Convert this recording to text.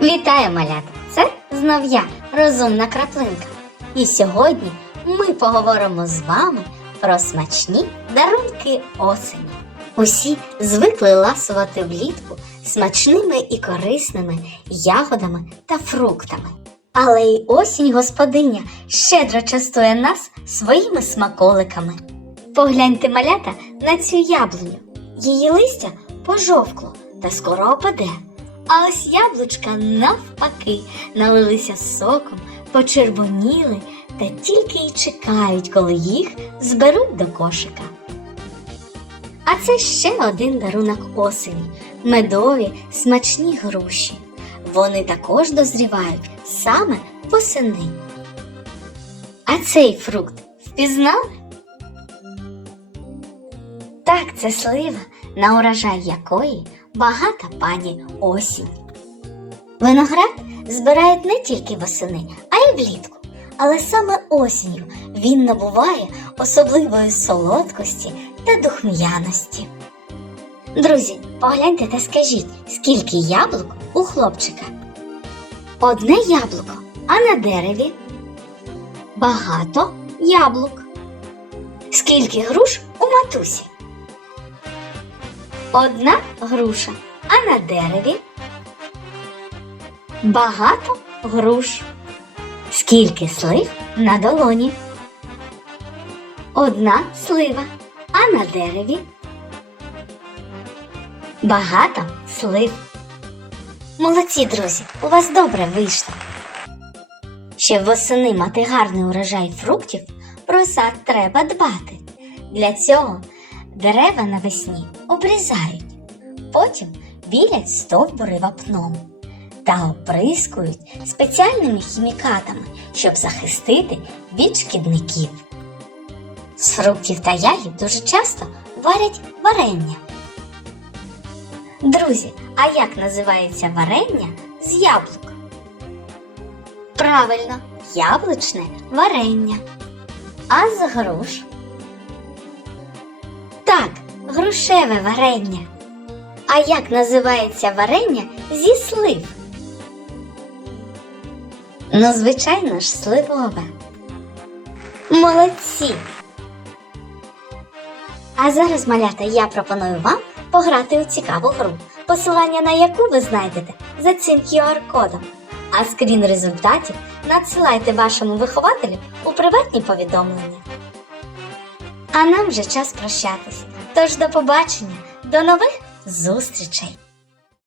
Вітаю, малята! Це знов я, розумна краплинка. І сьогодні ми поговоримо з вами про смачні дарунки осені. Усі звикли ласувати влітку смачними і корисними ягодами та фруктами. Але й осінь господиня щедро частує нас своїми смаколиками. Погляньте малята на цю яблуню. Її листя пожовкло та скоро опаде. А ось яблучка навпаки налилися соком, почервоніли та тільки й чекають, коли їх зберуть до кошика. А це ще один дарунок осені медові смачні груші. Вони також дозрівають саме восени. А цей фрукт впізнали? Так, це слива, на урожай якої багата пані осінь. Виноград збирають не тільки восени, а й влітку. Але саме осінню він набуває особливої солодкості та духм'яності. Друзі, погляньте та скажіть, скільки яблук у хлопчика? Одне яблуко, а на дереві багато яблук. Скільки груш у матусі? Одна груша, а на дереві багато груш. Скільки слив на долоні? Одна слива, а на дереві багато слив. Молодці, друзі, у вас добре вийшло. Щоб восени мати гарний урожай фруктів, про сад треба дбати. Для цього дерева навесні обрізають, потім білять стовбури вапном та оприскують спеціальними хімікатами, щоб захистити від шкідників. З фруктів та ягід дуже часто варять варення. Друзі, а як називається варення з яблук? Правильно, яблучне варення. А з груш? Так, грушеве варення. А як називається варення зі слив? Ну, звичайно ж, сливове. Молодці! А зараз, малята, я пропоную вам пограти у цікаву гру, посилання на яку ви знайдете за цим QR-кодом. А скрін результатів надсилайте вашому вихователю у приватні повідомлення. А нам вже час прощатись. Тож до побачення, до нових зустрічей!